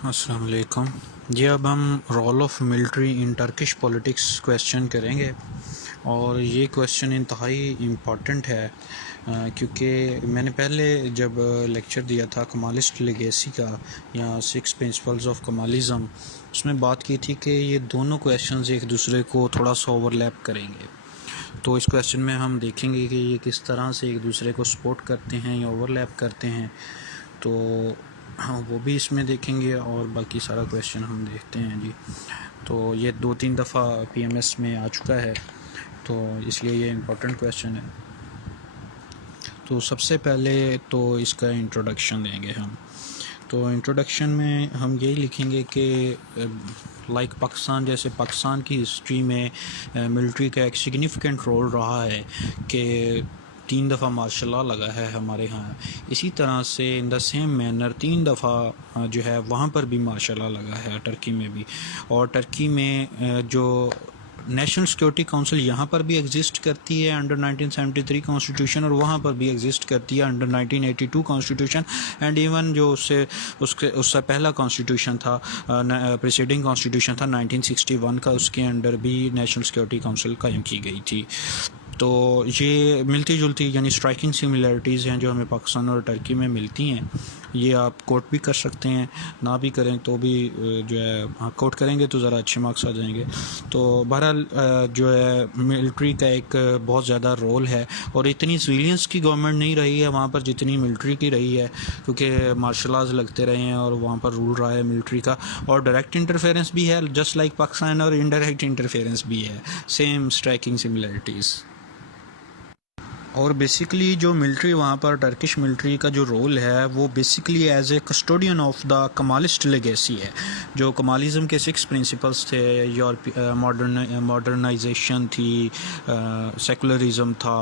अस्सलाम वालेकुम जी। अब हम role of military in Turkish politics question करेंगे और ये क्वेश्चन इंतहाई इम्पॉर्टेंट है क्योंकि मैंने पहले जब लेक्चर दिया था कमालिस्ट लेगेसी का या 6 प्रिंसिपल्स ऑफ कमालिज़म, उसमें बात की थी कि ये दोनों क्वेश्चंस एक दूसरे को थोड़ा सा ओवरलैप करेंगे। तो इस क्वेश्चन में हम देखेंगे कि ये किस तरह से एक दूसरे को सपोर्ट करते हैं या ओवरलैप करते हैं, तो हाँ वो भी इसमें देखेंगे और बाकी सारा क्वेश्चन हम देखते हैं जी। तो ये 2-3 दफ़ा पीएमएस में आ चुका है, तो इसलिए ये इम्पोर्टेंट क्वेश्चन है। तो सबसे पहले तो इसका इंट्रोडक्शन देंगे हम। तो इंट्रोडक्शन में हम यही लिखेंगे कि लाइक पाकिस्तान जैसे पाकिस्तान की हिस्ट्री में मिलिट्री का एक सिग्निफिकेंट रोल रहा है कि 3 दफ़ा मार्शल लॉ लगा है हमारे यहाँ। इसी तरह से इन द सेम मैनर 3 दफ़ा जो है वहाँ पर भी मार्शल लॉ लगा है, टर्की में भी। और टर्की में जो नेशनल सिक्योरिटी काउंसिल यहाँ पर भी एग्जिस्ट करती है अंडर 1973 कॉन्स्टिट्यूशन, और वहाँ पर भी एग्जिस्ट करती है अंडर 1982 कॉन्स्टिट्यूशन, एंड इवन जो उससे पहला कॉन्स्टिट्यूशन था, प्रीसीडिंग कॉन्स्टिट्यूशन था 1961 का, उसके अंडर भी नेशनल सिक्योरिटी काउंसिल कायम की गई थी। तो ये मिलती जुलती यानी स्ट्राइकिंग सिमिलरिटीज़ हैं जो हमें पाकिस्तान और टर्की में मिलती हैं। ये आप कोट भी कर सकते हैं, ना भी करें तो भी जो है हाँ कोट करेंगे तो ज़रा अच्छे मार्क्स आ जाएंगे। तो बहरहाल जो है मिलिट्री का एक बहुत ज़्यादा रोल है, और इतनी सिविलियंस की गवर्नमेंट नहीं रही है वहाँ पर जितनी मिलिट्री की रही है, क्योंकि मार्शल लॉज लगते रहे हैं और वहाँ पर रूल रहा है मिलिट्री का। और डायरेक्ट इंटरफेरेंस भी है जस्ट लाइक पाकिस्तान, और इनडायरेक्ट इंटरफेरेंस भी है, सेम स्ट्राइकिंग सिमिलरिटीज़। और बेसिकली जो मिलिट्री वहाँ पर टर्किश मिलिट्री का जो रोल है वो basically as a custodian of the Kemalist legacy है। जो कमालिज़म के 6 प्रिंसिपल्स थे, मॉडर्नाइजेशन थी, सेकुलरिज़म था,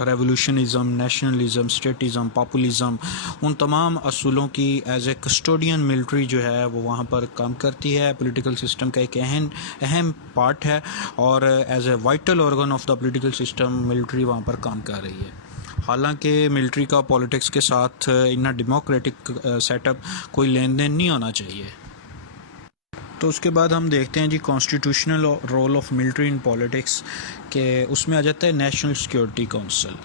रेवोल्यूशनिज़म, नेशनलिज़म, स्टेटिज़म, पॉपुलिज़म, उन तमाम असूलों की एज ए कस्टोडियन मिलिट्री जो है वो वहाँ पर काम करती है। पॉलिटिकल सिस्टम का एक अहम पार्ट है, और as a vital organ of the political system military वहाँ पर काम कर रही है। हालांकि मिलिट्री का पॉलिटिक्स के साथ इतना डेमोक्रेटिक सेटअप कोई लेन देन नहीं होना चाहिए। तो उसके बाद हम देखते हैं जी constitutional role of military in politics के, उसमें आ जाता है नेशनल सिक्योरिटी काउंसिल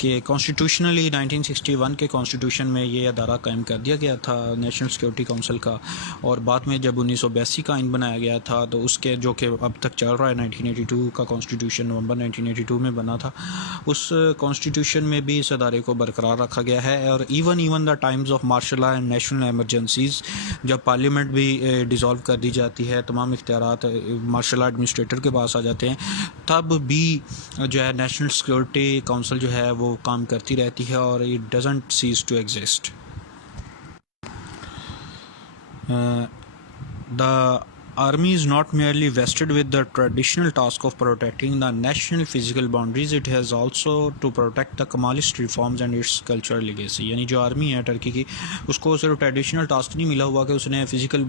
के। कॉन्स्टिट्यूशनली 1961 के कॉन्स्टिट्यूशन में ये अदारा कायम कर दिया गया था नेशनल सिक्योरिटी काउंसिल का, और बाद में जब 1982 का आइन बनाया गया था तो उसके जो कि अब तक चल रहा है 1982 का कॉन्स्टिट्यूशन नवंबर 1982 में बना था, उस कॉन्स्टिट्यूशन में भी इस अदारे को बरकरार रखा गया है। और even the times of martial law and national emergencies, जब पार्लियामेंट भी डिज़ोल्व कर दी जाती है, तमाम इख्तियारात मार्शल लॉ एडमिनिस्ट्रेटर के पास आ जाते हैं, तब भी जो है नेशनल सिक्योरिटी काउंसिल जो है वो काम करती रहती है, और it doesn't cease to exist. The Army is not merely vested with the traditional task of protecting the national physical boundaries, it has also to protect the Kemalist reforms and its cultural legacy। यानी जो army है Turkey की, उसको सिर्फ traditional task नहीं मिला हुआ कि उसने फ़िज़िकल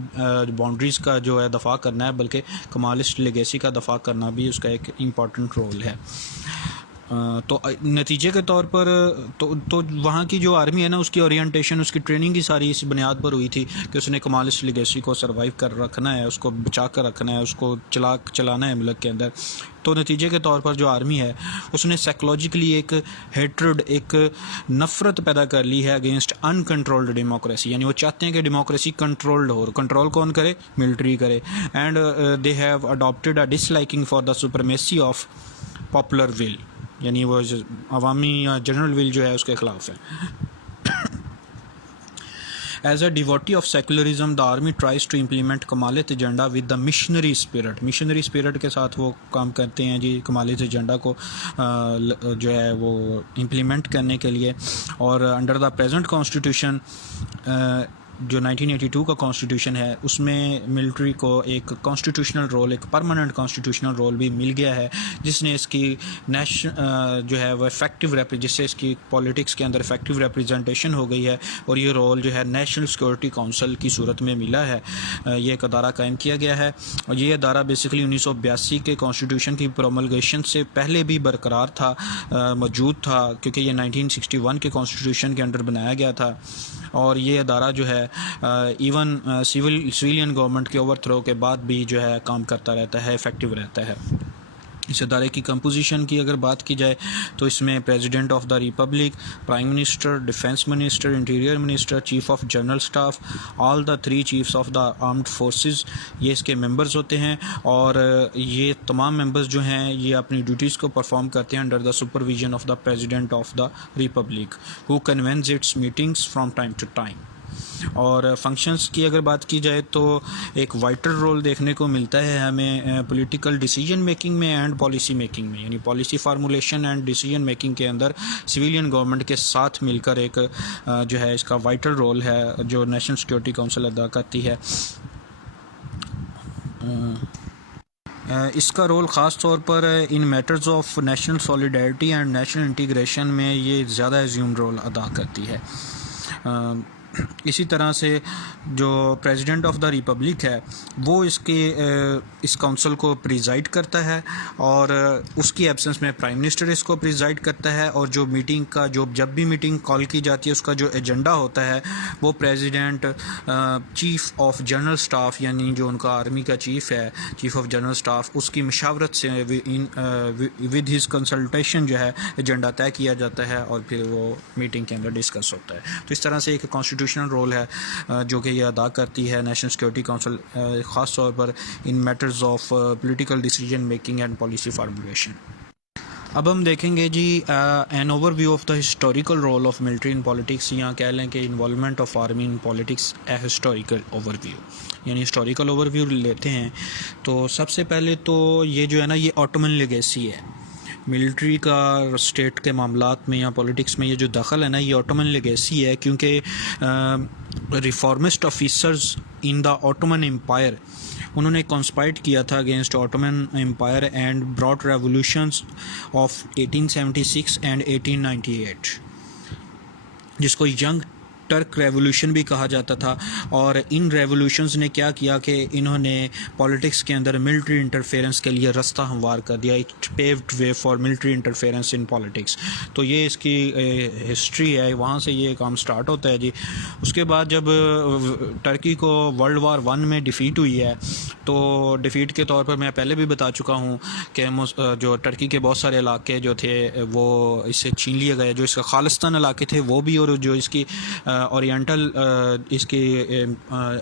बाउंड्रीज़ का जो है दफ़ा करना है, बल्कि कमालिस्ट लेगेसी का दफ़ा करना भी उसका एक इम्पॉर्टेंट रोल है। तो नतीजे के तौर पर तो वहाँ की जो आर्मी है ना, उसकी ओरिएंटेशन, उसकी ट्रेनिंग की सारी इस बुनियाद पर हुई थी कि उसने कमालिस्ट लेगेसी को सरवाइव कर रखना है, उसको बचा कर रखना है, उसको चलाना है मुल्क के अंदर। तो नतीजे के तौर पर जो आर्मी है उसने साइकोलॉजिकली एक हेट्रेड, एक नफ़रत पैदा कर ली है अगेंस्ट अनकंट्रोल्ड डेमोक्रेसी। यानी वो चाहते हैं कि डेमोक्रेसी कंट्रोल्ड हो, कंट्रोल कौन करे? मिलिट्री करे। And they have adopted a disliking for the supremacy of popular will, यानी वो अवामी या जनरल विल जो है उसके ख़िलाफ़ है। As a devotee of secularism the army tries to implement Kemalist agenda with the missionary spirit. Missionary spirit के साथ वो काम करते हैं जी कमालित एजेंडा को जो है वो इम्प्लीमेंट करने के लिए। और अंडर द प्रेजेंट कॉन्स्टिट्यूशन जो 1982 का कॉन्स्टिट्यूशन है उसमें मिलिट्री को एक कॉन्स्टिट्यूशनल रोल, एक परमानेंट कॉन्स्टिट्यूशनल रोल भी मिल गया है, जिसने इसकी जो है वो इफेक्टिव जिससे इसकी पॉलिटिक्स के अंदर इफेक्टिव रिप्रेजेंटेशन हो गई है, और ये रोल जो है नेशनल सिक्योरिटी काउंसिल की सूरत में मिला है। ये एक अदारा कायम किया गया है, और ये अदारा बेसिकली 1982 के कॉन्स्टिट्यूशन की प्रोमलगेशन से पहले भी बरकरार था, मौजूद था, क्योंकि ये 1961 के कॉन्स्टिट्यूशन के अंडर बनाया गया था। और ये अदारा जो है इवन सिविलियन गवर्नमेंट के ओवरथ्रो के बाद भी जो है काम करता रहता है, इफ़ेक्टिव रहता है। इस अदारे की कंपोजिशन की अगर बात की जाए तो इसमें president of the Republic, prime minister, defence minister, interior minister, chief of general staff, all the 3 chiefs of the armed forces, ये इसके मेंबर्स होते हैं। और ये तमाम मेंबर्स जो हैं ये अपनी ड्यूटीज़ को परफॉर्म करते हैं under the supervision of the president of the republic, who convenes its meetings from time to time. और फंक्शंस की अगर बात की जाए तो एक वाइटल रोल देखने को मिलता है हमें पॉलिटिकल डिसीजन मेकिंग में एंड पॉलिसी मेकिंग में, यानी policy formulation and decision making के अंदर सिविलियन गवर्नमेंट के साथ मिलकर एक जो है इसका वाइटल रोल है जो नेशनल सिक्योरिटी काउंसिल अदा करती है। इसका रोल ख़ास तौर पर in matters of national solidarity and national integration में ये ज़्यादा एज्यूम रोल अदा करती है। इसी तरह से जो प्रेसिडेंट ऑफ द रिपब्लिक है वो इस काउंसिल को प्रिजाइड करता है और उसकी एब्सेंस में प्राइम मिनिस्टर इसको प्रिजाइड करता है। और जो मीटिंग का जब भी मीटिंग कॉल की जाती है उसका जो एजेंडा होता है वो president chief of general staff, यानी जो उनका आर्मी का चीफ है, चीफ ऑफ जनरल स्टाफ, उसकी मशावरत से विद हिज कंसल्टेशन जो है एजेंडा तय किया जाता है और फिर वो मीटिंग के अंदर डिस्कस होता है। तो इस तरह से एक कॉन्स्टिट्यूशनल रोल है जो कि ये अदा करती है नेशनल सिक्योरिटी काउंसिल, ख़ास तौर पर in matters of political decision making and policy formulation. अब हम देखेंगे जी an overview of the historical role of military in politics, या कह लें कि involvement of army in politics a historical overview, यानी हिस्टोरिकल ओवरव्यू लेते हैं। तो सबसे पहले तो ये जो है ना ये ऑटोमन लेगेसी है। मिलिट्री का स्टेट के मामलात में या पॉलिटिक्स में ये जो दखल है ना ये ऑटोमन लेगेसी है, क्योंकि reformist officers in the Ottoman empire उन्होंने कॉन्स्पायर्ड किया था against Ottoman empire and brought revolutions of 1876 and 1898, जिसको यंग टर्क रेवोल्यूशन भी कहा जाता था। और इन रेवोल्यूशंस ने क्या किया कि इन्होंने पॉलिटिक्स के अंदर मिलिट्री इंटरफेरेंस के लिए रास्ता हमवार कर दिया। It paved way for military interference in politics. तो ये इसकी हिस्ट्री है, वहाँ से ये काम स्टार्ट होता है जी। उसके बाद जब टर्की को वर्ल्ड वार 1 में डिफ़ीट हुई है तो डिफ़ीट के तौर पर मैं पहले भी बता चुका हूँ कि जो टर्की के बहुत सारे इलाके जो थे वो इससे छीन लिए गए, जो इसका खालिस्तान इलाके थे वो भी, और जो इसकी ओरिएंटल इसके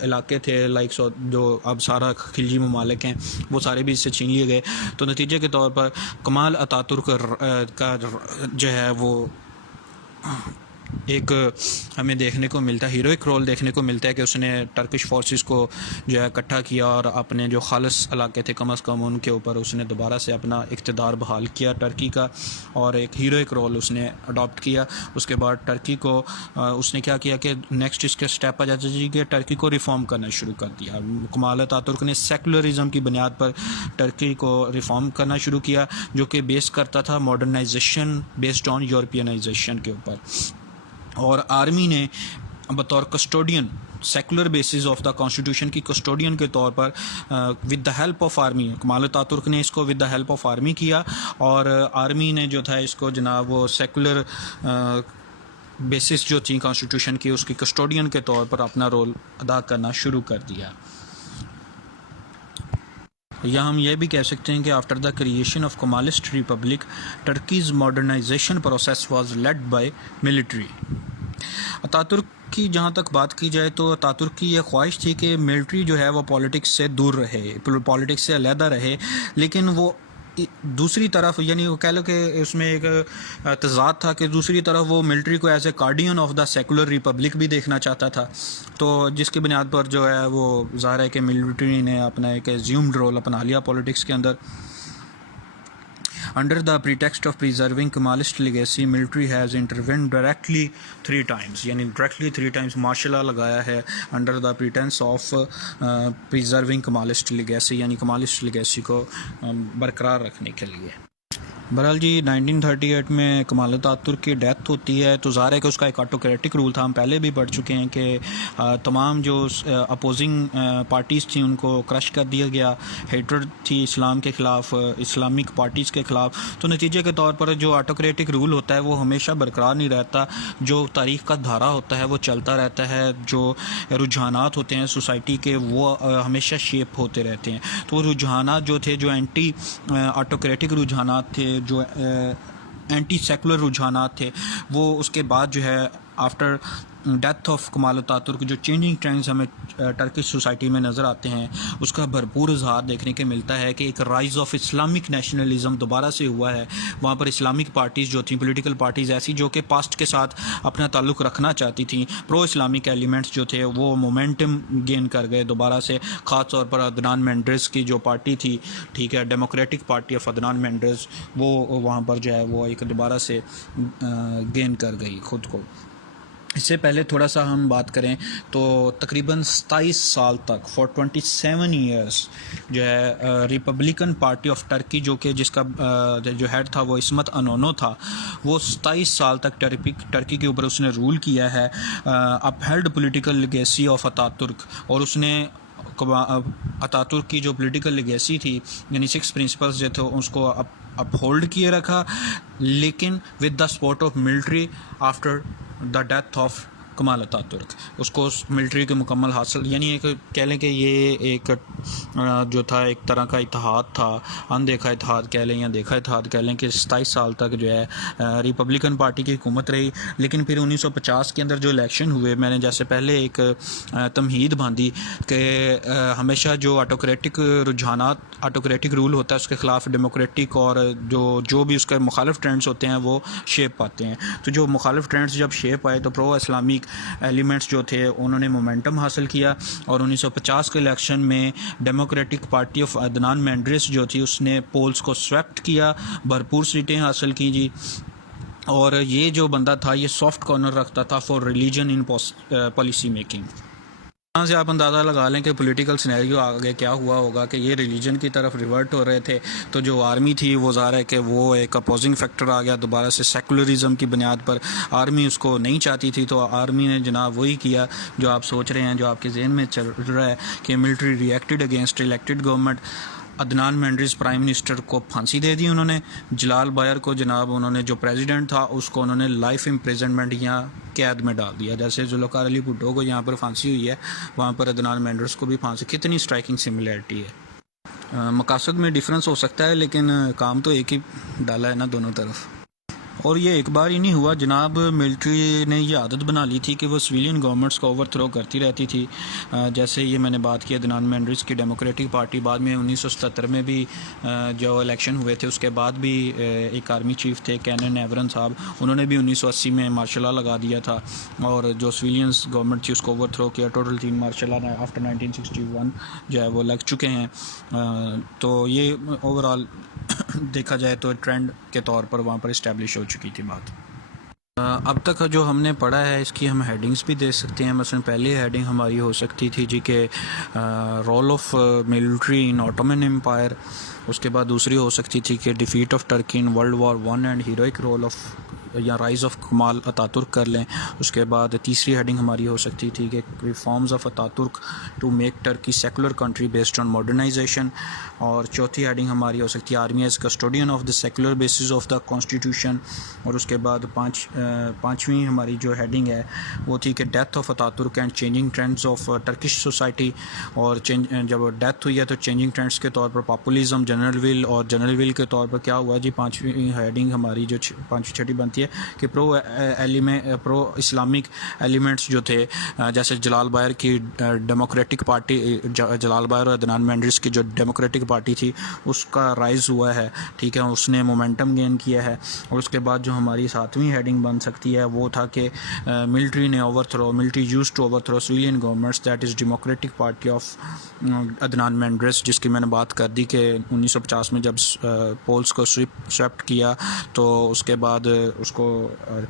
इलाके थे लाइक जो अब सारा खिलजी ममालिक हैं वो सारे भी इससे छीन लिए गए। तो नतीजे के तौर पर कमाल अतातुर्क का जो है वो एक हमें देखने को मिलता है, हीरोइक रोल देखने को मिलता है कि उसने टर्किश फोर्सेस को जो है इकट्ठा किया और अपने जो खालिस इलाके थे कम अज़ कम उनके ऊपर उसने दोबारा से अपना इक़्तिदार बहाल किया टर्की का, और एक हीरोइक रोल उसने अडॉप्ट किया। उसके बाद टर्की को उसने क्या किया कि नेक्स्ट इसके स्टेप आ जाता जी कि टर्की को रिफॉर्म करना शुरू कर दिया। कमाल अतातुर्क ने सेकुलरिज़म की बुनियाद पर टर्की को रिफॉर्म करना शुरू किया, जो कि बेस करता था मॉडर्नाइजेशन बेस्ड ऑन यूरोपियनाइजेशन के ऊपर। और आर्मी ने बतौर custodian secular basis of the constitution की कस्टोडियन के तौर पर with the help of army, Kemal Ataturk ने इसको with the help of army किया, और आर्मी ने जो था इसको जनाब वो सेकुलर बेसिस जो थी कॉन्स्टिट्यूशन की उसकी कस्टोडियन के तौर पर अपना रोल अदा करना शुरू कर दिया। या हम ये भी कह सकते हैं कि after the creation of Kemalist republic Turkey's modernisation process was led by military. Ataturk की जहाँ तक बात की जाए तो अतातुर्क की यह ख्वाहिश थी कि मिलिट्री जो है वो पॉलिटिक्स से दूर रहे, पॉलिटिक्स से अलहदा रहे, लेकिन वो दूसरी तरफ यानी वो कह लो कि उसमें एक तज़ाद था कि दूसरी तरफ वो मिलिट्री को as a guardian of the secular republic भी देखना चाहता था। तो जिसकी बुनियाद पर जो है वो ज़ाहिर है कि मिलिट्री ने अपना एक एज्यूम्ड रोल अपना लिया पॉलिटिक्स के अंदर। Under the pretext of preserving Kemalist legacy, military has intervened directly 3 times, यानी directly 3 times मार्शल लॉ लगाया है under the pretense of preserving Kemalist legacy, यानी Kemalist legacy को बरकरार रखने के लिए। बहरहाल जी 1938 में कमाल अतातुर्क की डेथ होती है तो ज़ाहिर है कि उसका एक ऑटोक्रेटिक रूल था। हम पहले भी पढ़ चुके हैं कि तमाम जो अपोजिंग पार्टीज़ थी उनको क्रश कर दिया गया। हेट्रेड थी इस्लाम के ख़िलाफ़, इस्लामिक पार्टीज़ के ख़िलाफ़। तो नतीजे के तौर पर जो ऑटोक्रेटिक रूल होता है वो हमेशा बरकरार नहीं रहता। जो तारीख़ का धारा होता है वो चलता रहता है। जो रुझानात होते हैं सोसाइटी के वो हमेशा शेप होते रहते हैं। तो रुझानात जो थे, जो एंटी ऑटोक्रेटिक रुझानात थे, जो एंटी सेकुलर रुझानात थे, वो उसके बाद जो है after death of Kemal Ataturk जो चेंजिंग ट्रेंड्स हमें टर्किश सोसाइटी में नज़र आते हैं, उसका भरपूर इजहार देखने के मिलता है कि एक राइज़ ऑफ इस्लामिक नेशनलिज्म दोबारा से हुआ है। वहाँ पर इस्लामिक पार्टीज़ जो थी, पॉलिटिकल पार्टीज़ ऐसी जो कि पास्ट के साथ अपना ताल्लुक़ रखना चाहती थी, प्रो इस्लामिक एलिमेंट्स जो थे वो मोमेंटम गेन कर गए दोबारा से। ख़ास तौर पर अदनान मेंडेस की जो पार्टी थी, ठीक है, Democratic Party of Adnan Menderes, वो वहाँ पर जो है वो एक दोबारा से गेन कर गई ख़ुद को। इससे पहले थोड़ा सा हम बात करें तो तकरीबन 27 साल तक फॉर 27 ईयर्स जो है रिपब्लिकन पार्टी ऑफ टर्की, जो कि जिसका जो हेड था वो इस्मत अनोनो था, वो 27 साल तक टर्की के ऊपर उसने रूल किया है। Upheld political legacy of Ataturk, और उसने अतातुर्क की जो पॉलिटिकल लेगेसी थी, यानी 6 प्रिंसिपल्स जो थे, उसको अपहोल्ड किए रखा, लेकिन with the support of military after the death of Kemal Ataturk. उसको मिलिट्री के मुकम्मल हासिल, यानी एक कह लें कि ये एक जो था एक तरह का इत्तेहाद था, अनदेखा इत्तेहाद कह लें या देखा इत्तेहाद कह लें, कि 27 साल तक जो है रिपब्लिकन पार्टी की हुकूमत रही। लेकिन फिर 1950 के अंदर जो इलेक्शन हुए, मैंने जैसे पहले एक तमहीद बांधी कि हमेशा जो ऑटोक्रेटिक रुझानात, ऑटोक्रेटिक रूल होता है, उसके ख़िलाफ़ डेमोक्रेटिक और जो भी उसके मुखालिफ ट्रेंड्स होते हैं वो शेप पाते हैं। तो जो मुखालिफ ट्रेंड्स जब शेप आए तो प्रो इस्लामिक एलिमेंट्स जो थे उन्होंने मोमेंटम हासिल किया, और 1950 के इलेक्शन में Democratic Party of Adnan Menderes जो थी उसने पोल्स को स्वेप्ट किया, भरपूर सीटें हासिल की जी। और ये जो बंदा था ये सॉफ्ट कॉर्नर रखता था for religion in policy making. यहाँ से आप अंदाज़ा लगा लें कि पॉलिटिकल सिनेरियो आगे क्या हुआ होगा कि ये रिलीजन की तरफ रिवर्ट हो रहे थे। तो जो आर्मी थी वो ज़ाहिर है कि वो एक अपोजिंग फैक्टर आ गया दोबारा से सेकुलरिज्म की बुनियाद पर। आर्मी उसको नहीं चाहती थी, तो आर्मी ने जनाब वही किया जो आप सोच रहे हैं, जो आपके जहन में चल रहा है कि military reacted against elected government. Adnan Menderes prime minister को फांसी दे दी उन्होंने। जलाल बायर को जनाब उन्होंने, जो प्रेसिडेंट था, उसको उन्होंने लाइफ इम्प्रिजनमेंट या कैद में डाल दिया। जैसे जुल्फ़िकार अली भुट्टो को यहाँ पर फांसी हुई है, वहाँ पर अदनान मेंडेस को भी फांसी। कितनी स्ट्राइकिंग सिमिलरिटी है। मकासद में डिफरेंस हो सकता है लेकिन काम तो एक ही डाला है ना दोनों तरफ। और ये एक बार ही नहीं हुआ जनाब, मिलिट्री ने ये आदत बना ली थी कि वो सिविलियन गवर्नमेंट्स को ओवरथ्रो करती रहती थी। जैसे ये मैंने बात की अदनान मेंडेस की डेमोक्रेटिक पार्टी, बाद में 1977 में भी जो इलेक्शन हुए थे उसके बाद भी एक आर्मी चीफ थे कैनन एवरन साहब, उन्होंने भी 1980 में मार्शल लॉ लगा दिया था, और जो सिविलियंस गवर्नमेंट थी उसको ओवरथ्रो किया। टोटल 3 मार्शल लॉ आफ्टर 1961 जो है वो लग चुके हैं। तो ये ओवरऑल देखा जाए तो ट्रेंड के तौर पर वहाँ पर इस्टेब्लिश हो चुकी थी बात। अब तक जो हमने पढ़ा है इसकी हम हेडिंग्स भी दे सकते हैं। मसलन पहली हेडिंग हमारी हो सकती थी जी के role of military in Ottoman empire. उसके बाद दूसरी हो सकती थी कि defeat of Turkey in world war 1 and heroic role of या राइज़ ऑफ कमाल अतातुर्क कर लें। उसके बाद तीसरी हेडिंग हमारी हो सकती थी कि reforms of Ataturk to make Turkey secular country based on modernisation. और चौथी हेडिंग हमारी हो सकती है army as custodian of the secular basis of the constitution. और उसके बाद पाँचवीं हमारी जो हेडिंग है वो थी कि death of Ataturk and changing trends of Turkish society. और जब डेथ हुई है तो चेंजिंग ट्रेंड्स के तौर पर पॉपुलिज्म, जनरल विल, और जनरल विल के तौर पर क्या हुआ जी। पाँचवीं हेडिंग हमारी जो पाँचवीं छठी बनती है कि प्रो इस्लामिक एलिमेंट्स जो थे, जैसे जलाल बायर की डेमोक्रेटिक पार्टी, जलाल बायर और अदनान मेंडेस की जो डेमोक्रेटिक पार्टी थी उसका राइज़ हुआ है, ठीक है, उसने मोमेंटम गेन किया है। और उसके बाद जो हमारी सातवीं हेडिंग बन सकती है वो था कि military use to overthrow civilian governments, that is Democratic Party of Adnan Menderes, जिसकी मैंने बात कर दी कि 1950 में जब पोल्स को स्वेप्ट किया तो उसके बाद उसको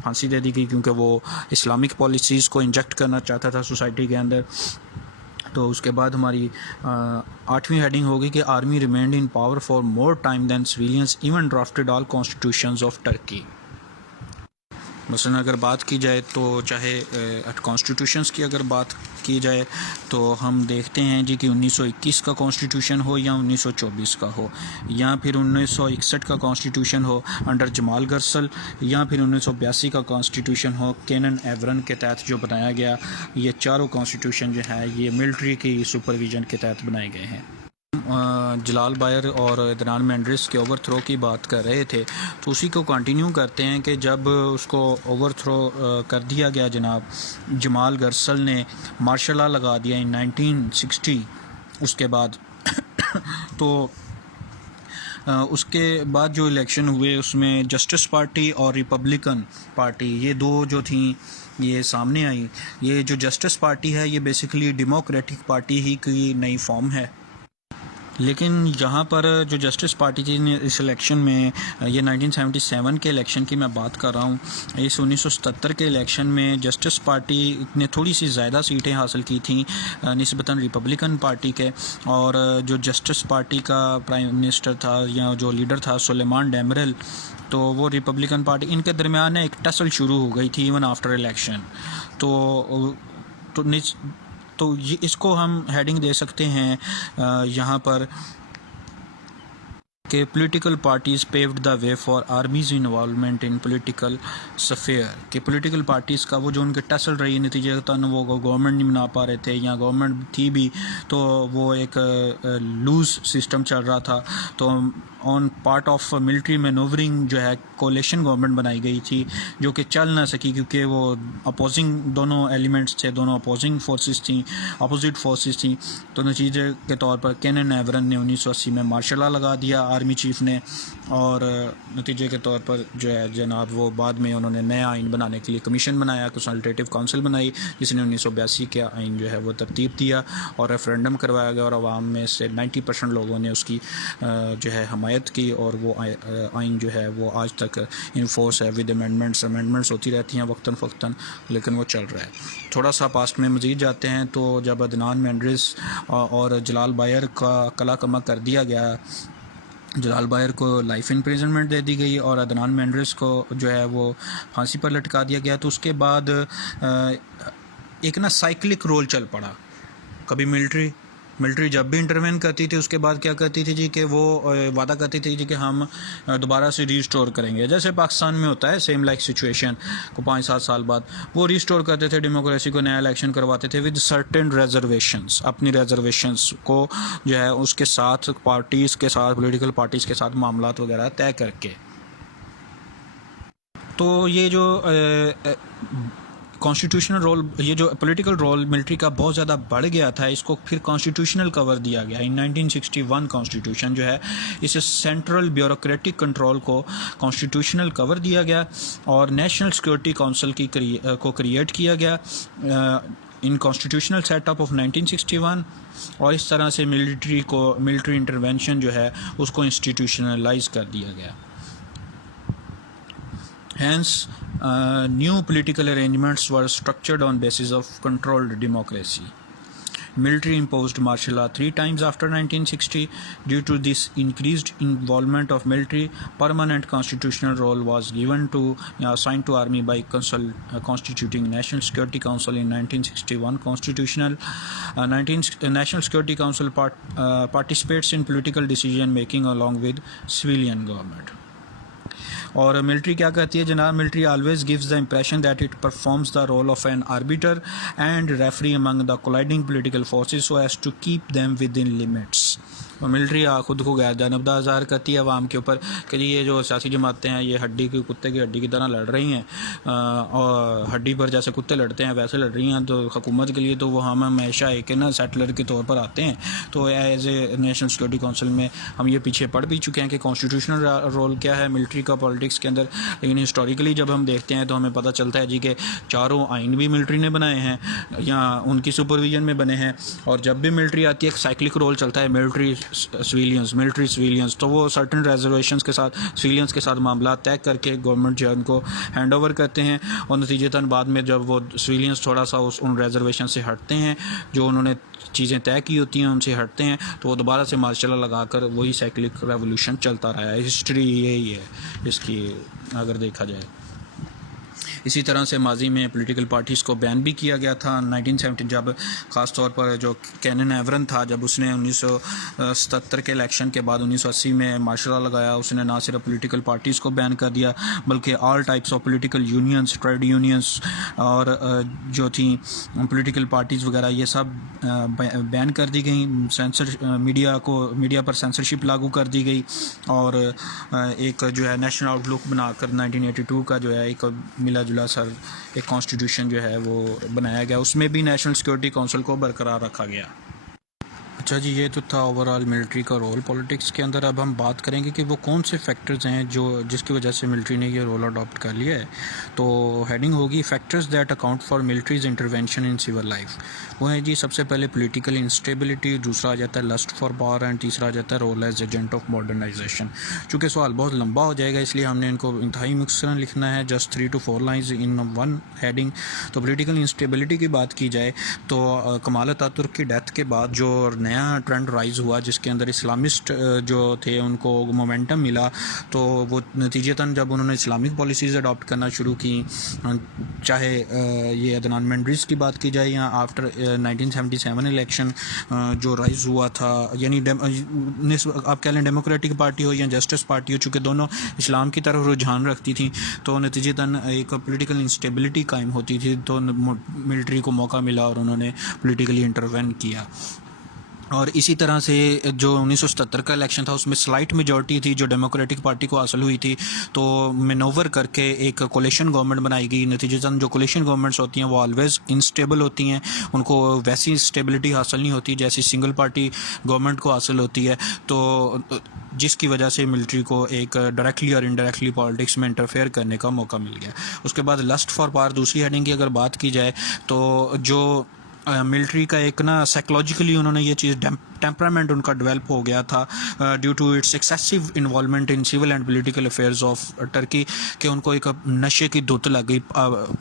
फांसी दे दी गई क्योंकि वो इस्लामिक पॉलिसीज़ को इंजेक्ट करना चाहता था सोसाइटी के अंदर। तो उसके बाद हमारी 8वीं हेडिंग होगी कि army remained in power for more time than civilians even drafted all constitutions of Turkey. मसलन अगर बात की जाए तो चाहे कॉन्स्टिट्यूशंस की अगर बात की जाए तो हम देखते हैं जी कि 1921 का कॉन्स्टिट्यूशन हो या 1924 का हो, या फिर 1961 का कॉन्स्टिट्यूशन हो अंडर जमाल गर्सल, या फिर 1982 का कॉन्स्टिट्यूशन हो केनन एवरन के तहत जो बनाया गया। ये चारों कॉन्स्टिट्यूशन जो है ये मिलिट्री की सुपरविजन के तहत बनाए गए हैं। जलाल बायर और अदनान मेंडिस के ओवरथ्रो की बात कर रहे थे, तो उसी को कंटिन्यू करते हैं कि जब उसको ओवरथ्रो कर दिया गया जनाब जमाल गर्सल ने मार्शल लॉ लगा दिया इन 1960 उसके बाद तो उसके बाद जो इलेक्शन हुए उसमें जस्टिस पार्टी और रिपब्लिकन पार्टी ये दो जो थी ये सामने आई। ये जो जस्टिस पार्टी है ये बेसिकली डेमोक्रेटिक पार्टी ही की नई फॉर्म है, लेकिन यहाँ पर जो जस्टिस पार्टी थी इस इलेक्शन में, ये 1977 के इलेक्शन की मैं बात कर रहा हूँ, इस 1977 के इलेक्शन में जस्टिस पार्टी ने थोड़ी सी ज़्यादा सीटें हासिल की थी निस्बतन रिपब्लिकन पार्टी के। और जो जस्टिस पार्टी का प्राइम मिनिस्टर था या जो लीडर था सुलेमान डेमरल, तो वो रिपब्लिकन पार्टी इनके दरमियान एक टसल शुरू हो गई थी इवन आफ्टर इलेक्शन। तो ये इसको हम हेडिंग दे सकते हैं यहाँ पर कि political parties paved the way for armies involvement in political sphere. कि पॉलिटिकल पार्टीज़ का वो जो उनके टसल रही नतीजे वो गवर्नमेंट नहीं बना पा रहे थे या गवर्नमेंट थी भी तो वो एक लूज सिस्टम चल रहा था। तो on part of military manoeuvring जो है कोलिशन गवर्नमेंट बनाई गई थी जो कि चल ना सकी क्योंकि वो अपोजिंग दोनों एलिमेंट्स थे, दोनों अपोजिंग फोर्सेस थी, अपोजिट फोर्सेस थी। तो नतीजे के तौर पर केनन एवरन ने 1980 में मार्शल लॉ लगा दिया आर्मी चीफ ने, और नतीजे के तौर पर जो है जनाब वो बाद में उन्होंने नया आइन बनाने के लिए कमीशन बनाया, कंसल्टेटिव काउंसिल बनाई जिसने 1982 के आइन जो है वो तरतीब दिया और रेफरेंडम करवाया गया और आवाम में से 90% लोगों ने उसकी जो है हमायत की और वो आइन जो है वो आज तक इन फोर्स है विद अमेंडमेंट्स होती रहती हैं वक्तन फ़क्तन, लेकिन वो चल रहा है। थोड़ा सा पास्ट में मज़ीद जाते हैं तो जब अदनान मेंडिस और जलाल बायर का कला कमा कर दिया गया, जलाल बायर को लाइफ इम्प्रिजनमेंट दे दी गई और अदनान मेंडिस को जो है वो फांसी पर लटका दिया गया। तो उसके बाद एक ना साइक्लिक रोल चल पड़ा। कभी मिलिट्री जब भी इंटरवेन करती थी उसके बाद क्या करती थी जी कि वो वादा करती थी जी कि हम दोबारा से रीस्टोर करेंगे, जैसे पाकिस्तान में होता है सेम लाइक सिचुएशन को 5-7 साल बाद वो रीस्टोर करते थे डेमोक्रेसी को, नया इलेक्शन करवाते थे विद सर्टेन रिजर्वेशंस, अपनी रिजर्वेशंस को जो है उसके साथ पार्टीज़ के साथ पॉलिटिकल पार्टीज़ के साथ मामलात वगैरह तय करके। तो ये जो कॉन्स्टिट्यूशनल रोल, ये जो पॉलिटिकल रोल मिलिट्री का बहुत ज़्यादा बढ़ गया था, इसको फिर कॉन्स्टिट्यूशनल कवर दिया गया। इन 1961 कॉन्स्टिट्यूशन जो है इसे सेंट्रल ब्यूरोक्रेटिक कंट्रोल को कॉन्स्टिट्यूशनल कवर दिया गया और नेशनल सिक्योरिटी काउंसिल को क्रिएट किया गया इन कॉन्स्टिट्यूशनल सेटअप ऑफ 1961 और इस तरह से मिलिट्री इंटरवेंशन जो है उसको इंस्टीट्यूशनलाइज कर दिया गया। Hence, new political arrangements were structured on basis of controlled democracy. Military imposed martial law 3 times after 1960. Due to this increased involvement of military, permanent constitutional role was given to assigned to army by constituting National Security Council in 1961 constitutional. National Security Council participates in political decision making along with civilian government. और military क्या कहती है जनाब, military always gives the impression that it performs the role of an arbiter and referee among the colliding political forces so as to keep them within limits. और military खुद को गैर जानबदार ज़ाहिर करती है अवाम के ऊपर कि जी ये जो सियासी जमातें हैं ये कुत्ते की हड्डी की तरह लड़ रही हैं और हड्डी पर जैसे कुत्ते लड़ते हैं वैसे लड़ रही हैं। तो हुकूमत के लिए तो वो हम हमेशा एक ना सेटलर के तौर पर आते हैं। तो as a national security council में हम ये पीछे पढ़ भी चुके हैं कि कॉन्स्टिट्यूशनल रोल क्या है मिलिट्री का पॉलिटिक्स के अंदर। लेकिन हिस्टोरिकली जब हम देखते हैं तो हमें पता चलता है जी कि चारों आइन भी मिलिट्री ने बनाए हैं या उनकी सुपरविजन में बने हैं। और जब भी मिलिट्री आती है एक साइक्लिक रोल चलता है, मिलिट्री सिविलियंस, मिलिट्री सिविलियंस, तो वो सर्टन रिजर्वेशंस के साथ सिविलियंस के साथ मामला तय करके गवर्नमेंट जो है उनको हैंड ओवर करते हैं, और नतीजतन बाद में जब वो सिविलियंस थोड़ा सा उन रिजर्वेशन से हटते हैं, जो उन्होंने चीज़ें तय की होती हैं उनसे हटते हैं, तो वो दोबारा से मार्शल लॉ लगाकर वही साइक्लिक रेवोल्यूशन चलता रहा है। हिस्ट्री यही है इसकी अगर देखा जाए। इसी तरह से माजी में पॉलिटिकल पार्टीज़ को बैन भी किया गया था 1970, जब ख़ास तौर पर जो कैनन एवरन था, जब उसने 1977 के इलेक्शन के बाद 1980 में मार्शल लॉ लगाया, उसने ना सिर्फ पॉलिटिकल पार्टीज़ को बैन कर दिया बल्कि all types of political unions, trade unions और जो थी पॉलिटिकल पार्टीज़ वगैरह, ये सब बैन कर दी गई। मीडिया पर सेंसरशिप लागू कर दी गई, और एक जो है नेशनल आउटलुक बनाकर 1982 का जो है एक मिला जुला सर एक कॉन्स्टिट्यूशन जो है वो बनाया गया, उसमें भी नेशनल सिक्योरिटी काउंसिल को बरकरार रखा गया। अच्छा जी, ये तो था ओवरऑल मिलिट्री का रोल पॉलिटिक्स के अंदर। अब हम बात करेंगे कि वो कौन से फैक्टर्स हैं जिसकी वजह से मिलिट्री ने ये रोल अडॉप्ट कर लिया है। तो हेडिंग होगी factors that account for military's intervention in civil life. वो है जी, सबसे पहले पॉलिटिकल इंस्टेबिलिटी, दूसरा आ जाता है लस्ट फॉर पावर, एंड तीसरा आ जाता है role as agent of modernisation. चूँकि सवाल बहुत लंबा हो जाएगा इसलिए हमने इनको इंतहाई मुख्तसरन लिखना है, just 3 to 4 lines in one heading. तो पॉलिटिकल इंस्टेबिलिटी की बात की जाए तो कमाल अतातुर्क की डेथ के बाद जो नया ट्रेंड राइज हुआ जिसके अंदर इस्लामिस्ट जो थे उनको मोमेंटम मिला, तो वो नतीजतन जब उन्होंने इस्लामिक पॉलिसीज़ अडॉप्ट करना शुरू की, चाहे ये अदनान मेंडरिस की बात की जाए या आफ्टर 1977 इलेक्शन जो राइज हुआ था, यानी आप कह लें डेमोक्रेटिक पार्टी हो या जस्टिस पार्टी हो, चूँकि दोनों इस्लाम की तरफ रुझान रखती थी, तो नतीजतन एक पॉलिटिकल इंस्टेबिलिटी कायम होती थी, तो मिलिट्री को मौका मिला और उन्होंने पॉलिटिकली इंटरवेन किया। और इसी तरह से जो 1977 का इलेक्शन था उसमें स्लाइट मेजॉरिटी थी जो डेमोक्रेटिक पार्टी को हासिल हुई थी, तो मैनोवर करके एक कोलिशन गवर्नमेंट बनाई गई। नतीजतन जो कोलिशन गवर्नमेंट्स होती हैं वो ऑलवेज इनस्टेबल होती हैं, उनको वैसी स्टेबिलिटी हासिल नहीं होती जैसी सिंगल पार्टी गवर्नमेंट को हासिल होती है, तो जिसकी वजह से मिलिट्री को एक डायरेक्टली और इनडायरेक्टली पॉलिटिक्स में इंटरफेयर करने का मौका मिल गया। उसके बाद लस्ट फॉर पावर, दूसरी हेडिंग की अगर बात की जाए तो जो मिलिट्री का एक ना साइकोलॉजिकली उन्होंने ये चीज़ टेम्परामेंट उनका डेवलप हो गया था due to its excessive involvement in civil and political affairs of Turkey, कि उनको एक नशे की धुत लग गई।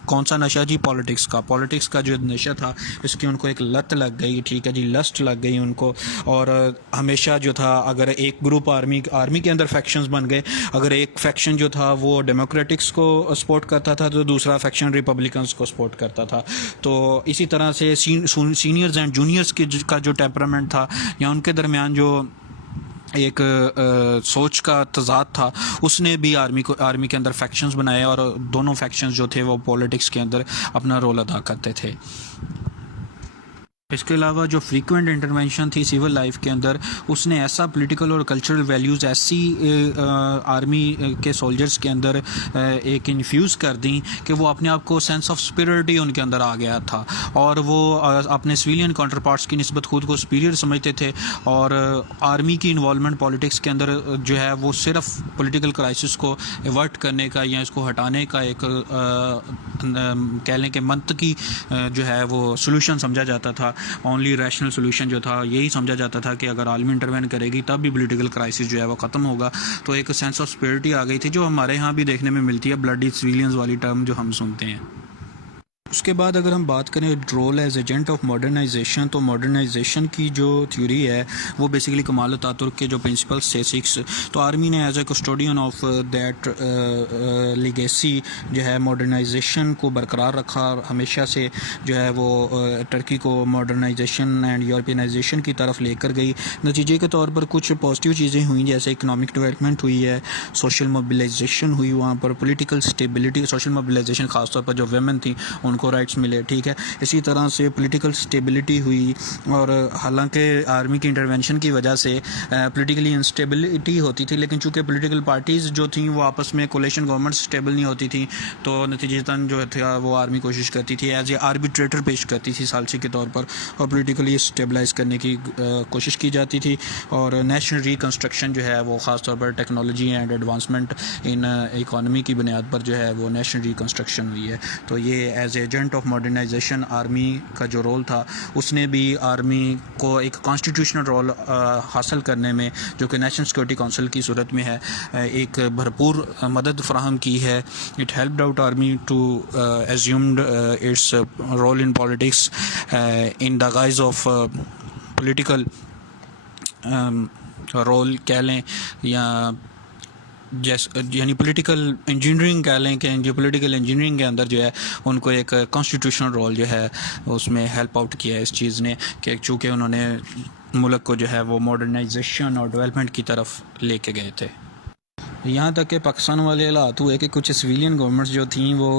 कौन सा नशा जी? पॉलिटिक्स का जो नशा था इसकी उनको एक लत लग गई, ठीक है जी, लस्ट लग गई उनको। और हमेशा जो था अगर एक ग्रुप आर्मी के अंदर फैक्शंस बन गए, अगर एक फैक्शन जो था वो डेमोक्रेटिक्स को सपोर्ट करता था तो दूसरा फैक्शन रिपब्लिकन्स को सपोर्ट करता था। तो इसी तरह से सीनियर्स एंड जूनियर्स का जो टेम्परामेंट था या उनके दरमियान जो एक सोच का तजाद था, उसने भी आर्मी के अंदर फैक्शंस बनाए और दोनों फैक्शंस जो थे वो पॉलिटिक्स के अंदर अपना रोल अदा करते थे। इसके अलावा जो फ्रीक्वेंट इंटरवेंशन थी सिविल लाइफ के अंदर, उसने ऐसा पॉलिटिकल और कल्चरल वैल्यूज़ ऐसी आर्मी के सोल्जर्स के अंदर एक इन्फ्यूज़ कर दी कि वो अपने आप को सेंस ऑफ सुपीरियरिटी उनके अंदर आ गया था, और वो अपने सिविलियन काउंटर पार्ट्स की निस्बत खुद को सुपीरियर समझते थे। और आर्मी की इन्वॉल्वमेंट पॉलिटिक्स के अंदर जो है वो सिर्फ पॉलिटिकल क्राइसिस को एवर्ट करने का या इसको हटाने का एक कह लें कि मंतकी जो है वो सोल्यूशन समझा जाता था। ओनली रैशनल सोल्यूशन जो था यही समझा जाता था कि अगर आर्मी इंटरवेन करेगी तब भी पॉलिटिकल क्राइसिस जो है वो ख़त्म होगा। तो एक सेंस ऑफ सिक्योरिटी आ गई थी जो हमारे यहाँ भी देखने में मिलती है, ब्लडी सिविलियंस वाली टर्म जो हम सुनते हैं। उसके बाद अगर हम बात करें role as agent of modernisation, तो मॉडर्नाइजेशन की जो थ्योरी है वो बेसिकली कमाल अतातुर्क के जो प्रिंसिपल्स थे 6, तो आर्मी ने as a custodian of that legacy जो है मॉडर्नाइजेशन को बरकरार रखा। हमेशा से जो है वो टर्की को मॉडर्नाइजेशन एंड यूरोपियनाइजेशन की तरफ लेकर गई। नतीजे के तौर पर कुछ पॉजिटिव चीज़ें हुई जैसे इकनॉमिक डेवलपमेंट हुई है, सोशल मोबिलाइजेशन हुई, वहाँ पर पॉलिटिकल स्टेबिलिटी, सोशल मोबिलाइजेशन ख़ासतौर पर जो वेमेन थी उनको राइट्स मिले, ठीक है। इसी तरह से पॉलिटिकल स्टेबिलिटी हुई, और हालांकि आर्मी की इंटरवेंशन की वजह से पॉलिटिकली इंस्टेबिलिटी होती थी, लेकिन चूंकि पॉलिटिकल पार्टीज़ जो थी वो आपस में कोलिशन गवर्नमेंट स्टेबल नहीं होती थी, तो नतीजतन जो था वो आर्मी कोशिश करती थी एज ए आर्बिट्रेटर पेश करती थी सालसी के तौर पर, और पॉलिटिकली स्टेबलाइज करने की कोशिश की जाती थी। और नेशनल रिकन्स्ट्रक्शन जो है वो ख़ासतौर पर technology and advancement in economy की बुनियाद पर जो है वो नेशनल रिकन्स्ट्रक्शन हुई है। तो ये as a agent of modernisation army का जो रोल था, उसने भी आर्मी को एक कॉन्स्टिट्यूशनल रोल हासिल करने में, जो कि नेशनल सिक्योरिटी काउंसिल की सूरत में है, एक भरपूर मदद फराहम की है। It helped out army to assumed its role in politics in the guise of political role कह लें, या यानी पॉलिटिकल इंजीनियरिंग कह लें, कि जो पॉलिटिकल इंजीनियरिंग के अंदर जो है उनको एक कॉन्स्टिट्यूशनल रोल जो है उसमें हेल्प आउट किया है इस चीज़ ने, कि चूँकि उन्होंने मुल्क को जो है वो मॉडर्नाइजेशन और डेवलपमेंट की तरफ लेके गए थे। यहाँ तक कि पाकिस्तान वाले हालात हुए कि कुछ सिविलियन गवर्नमेंट्स जो थी वो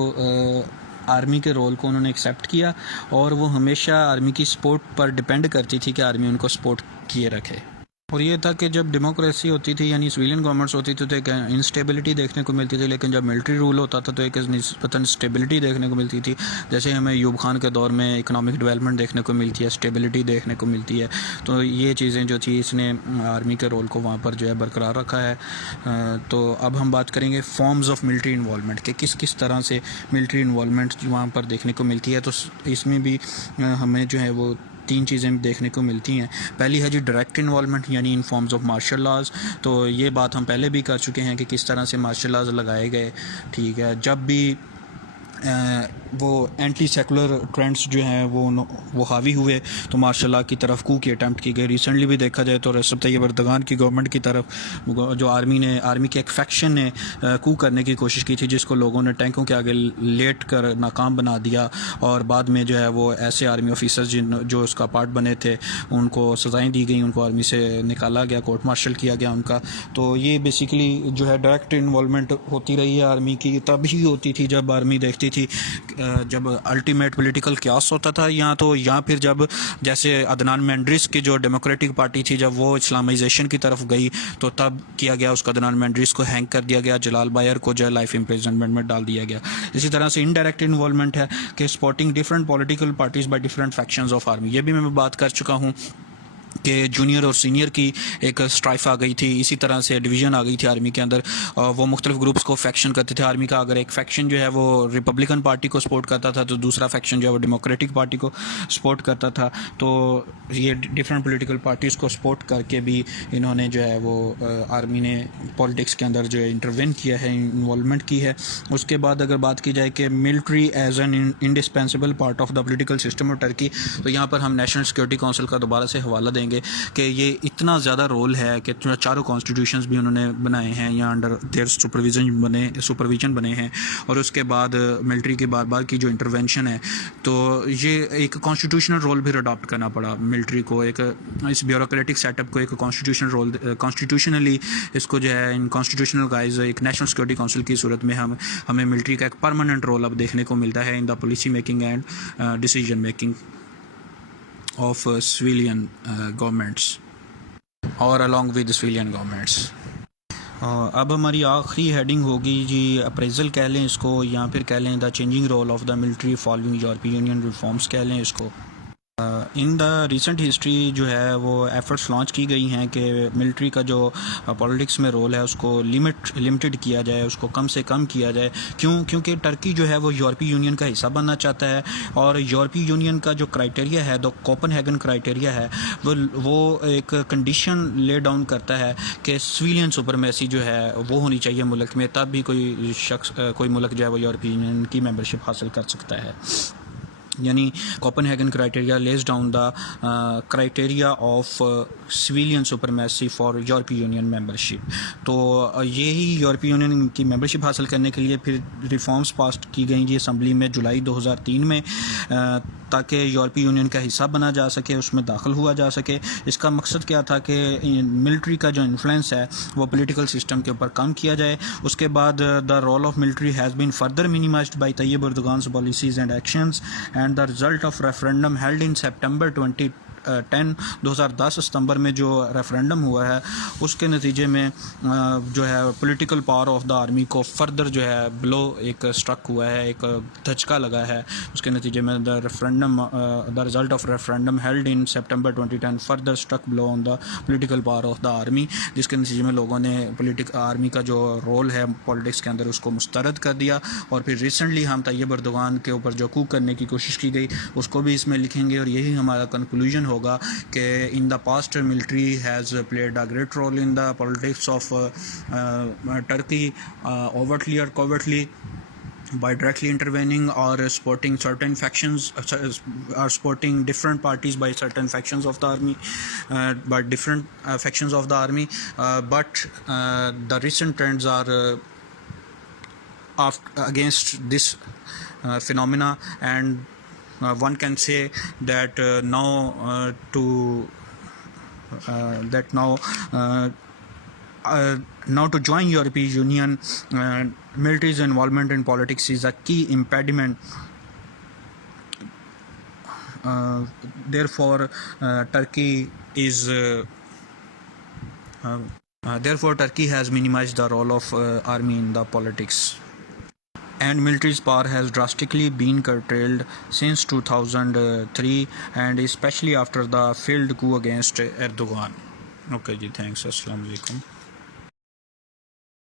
आर्मी के रोल को उन्होंने एक्सेप्ट किया, और वो हमेशा आर्मी की सपोर्ट पर डिपेंड करती थी कि आर्मी उनको सपोर्ट किए रखे। और ये था कि जब डेमोक्रेसी होती थी यानी सिविलियन गवर्नमेंट्स होती थी तो एक इंस्टेबिलिटी देखने को मिलती थी, लेकिन जब मिलिट्री रूल होता था तो एक निस्बतन स्टेबिलिटी देखने को मिलती थी। जैसे हमें यूब खान के दौर में इकोनॉमिक डेवलपमेंट देखने को मिलती है, स्टेबिलिटी देखने को मिलती है। तो ये चीज़ें जो थी इसने आर्मी के रोल को वहाँ पर जो है बरकरार रखा है। तो अब हम बात करेंगे फॉर्म्स ऑफ मिलिट्री इन्वॉल्वमेंट के, किस किस तरह से मिलिट्री इन्वॉल्वमेंट वहाँ पर देखने को मिलती है। तो इसमें भी हमें जो है वो 3 चीज़ें देखने को मिलती हैं। पहली है जी डायरेक्ट इन्वॉल्वमेंट, यानी इन फॉर्म्स ऑफ मार्शल लॉज। तो ये बात हम पहले भी कर चुके हैं कि किस तरह से मार्शल लॉज लगाए गए। ठीक है, जब भी वो एंटी सेकुलर ट्रेंड्स जो हैं वो हावी हुए तो मार्शल लॉ की तरफ कू की अटैम्प्ट की गई। रिसेंटली भी देखा जाए तो रेसिप तैयब एर्दोगान की गवर्नमेंट की तरफ जो आर्मी के एक फैक्शन ने कू करने की कोशिश की थी, जिसको लोगों ने टैंकों के आगे लेट कर नाकाम बना दिया, और बाद में जो है वो ऐसे आर्मी ऑफिसर्स जो उसका पार्ट बने थे उनको सज़ाएँ दी गई, उनको आर्मी से निकाला गया, कोर्ट मार्शल किया गया उनका। तो ये बेसिकली जो है डायरेक्ट इन्वॉल्वमेंट होती रही है आर्मी की। तब ही होती थी जब आर्मी देखती थी जब अल्टीमेट पॉलिटिकल क्यास होता था, या फिर जब जैसे अदनान मेंडरिस की जो डेमोक्रेटिक पार्टी थी जब वो इस्लामाइजेशन की तरफ गई तो तब किया गया, उसको अदनान मेंडरिस को हैंग कर दिया गया, जलाल बायर को जो है लाइफ इम्प्रिजनमेंट में डाल दिया गया। इसी तरह से इनडायरेक्ट इन्वॉल्वमेंट है कि supporting different political parties by different factions of army. ये भी मैं बात कर चुका हूँ कि जूनियर और सीनियर की एक स्ट्राइफ आ गई थी, इसी तरह से डिवीज़न आ गई थी आर्मी के अंदर। वो मुख्तलिफ ग्रुप्स को फैक्शन करते थे आर्मी का। अगर एक फैक्शन जो है वो रिपब्लिकन पार्टी को सपोर्ट करता था तो दूसरा फैक्शन जो है वो डेमोक्रेटिक पार्टी को सपोर्ट करता था। तो ये डिफरेंट पॉलिटिकल पार्टीज़ को सपोर्ट करके भी इन्होंने जो है वो आर्मी ने पॉलिटिक्स के अंदर जो है इंटरवेन किया है, इन्वॉल्वमेंट की है। उसके बाद अगर बात की जाए कि military as an indispensable part of the political system of Turkey, तो यहाँ पर हम नेशनल सिक्योरिटी काउंसिल का दोबारा से हवाला देंगे कि ये इतना ज़्यादा रोल है कि चारों कॉन्स्टिट्यूशंस भी उन्होंने बनाए हैं या अंडर देयर सुपरविजन बने हैं। और उसके बाद मिलिट्री की बार बार की जो इंटरवेंशन है, तो ये एक कॉन्स्टिट्यूशनल रोल भी अडॉप्ट करना पड़ा मिलिट्री को। एक इस ब्यूरोक्रेटिक सेटअप को एक कॉन्स्टिट्यूशनल रोल, कॉन्स्टिट्यूशनली इसको जो है इन कॉन्स्टिट्यूशनल गाइज एक नेशनल सिक्योरिटी काउंसिल की सूरत में हमें मिलिट्री का एक परमानेंट रोल अब देखने को मिलता है in the policy making and decision making of civilian governments और along with civilian governments। अब हमारी आखिरी हेडिंग होगी जी अप्रेजल कह लें इसको, या फिर कह लें the changing role of the military following European Union reforms कह लें इसको। इन द रिसेंट हिस्ट्री जो है वो एफर्ट्स लॉन्च की गई हैं कि मिलिट्री का जो पॉलिटिक्स में रोल है उसको लिमिटेड किया जाए, उसको कम से कम किया जाए। क्योंकि टर्की जो है वो यूरोपीय यूनियन का हिस्सा बनना चाहता है, और यूरोपीय यूनियन का जो क्राइटेरिया है, जो कोपेनहेगन क्राइटेरिया है, वो एक कंडीशन ले डाउन करता है कि सिविलियन सुपरमेसी जो है वो होनी चाहिए मुल्क में, तब भी कोई मुल्क जो है वो यूरोपीय यूनियन की मेंबरशिप हासिल कर सकता है। यानी Copenhagen criteria lays down the criteria of civilian supremacy for यूरोपीय यूनियन मेंबरशिप। तो यही यूरोपीय यूनियन की मेंबरशिप हासिल करने के लिए फिर रिफॉर्म्स पास की गई जी असम्बली में जुलाई 2003 में, ताकि यूरोपीय यूनियन का हिस्सा बना जा सके, उसमें दाखिल हुआ जा सके। इसका मकसद क्या था कि मिलिट्री का जो इन्फ्लुएंस है वो पॉलिटिकल सिस्टम के ऊपर कम किया जाए। उसके बाद the role of military has been further minimised by Tayyip Erdogan's policies and actions, and the result of referendum held in September 2010 सितंबर में जो रेफरेंडम हुआ है उसके नतीजे में जो है political power of the army को फर्दर जो है ब्लो एक स्ट्रक हुआ है, एक धचका लगा है। उसके नतीजे में the result of referendum held in September 2010 further struck blow on the political power of the army, जिसके नतीजे में लोगों ने आर्मी का जो रोल है पॉलिटिक्स के अंदर उसको मुस्तरद कर दिया। और फिर रिसेंटली हम तैयब अर्दोगान के ऊपर जो कूक करने की कोशिश की गई उसको भी इसमें लिखेंगे, और यही हमारा कंक्लूजन होगा कि in the past military has played a great role in the politics of Turkey overtly or covertly by directly intervening or supporting certain factions or supporting different parties by certain factions of the army, by different factions of the army, but the recent trends are against this phenomena, and one can say that now to join European Union, military's involvement in politics is a key impediment. Therefore, Turkey has minimized the role of army in the politics, and military's power has drastically been curtailed since 2003, and especially after the failed coup against Erdogan. Okay ji, thanks. Assalamu alaikum.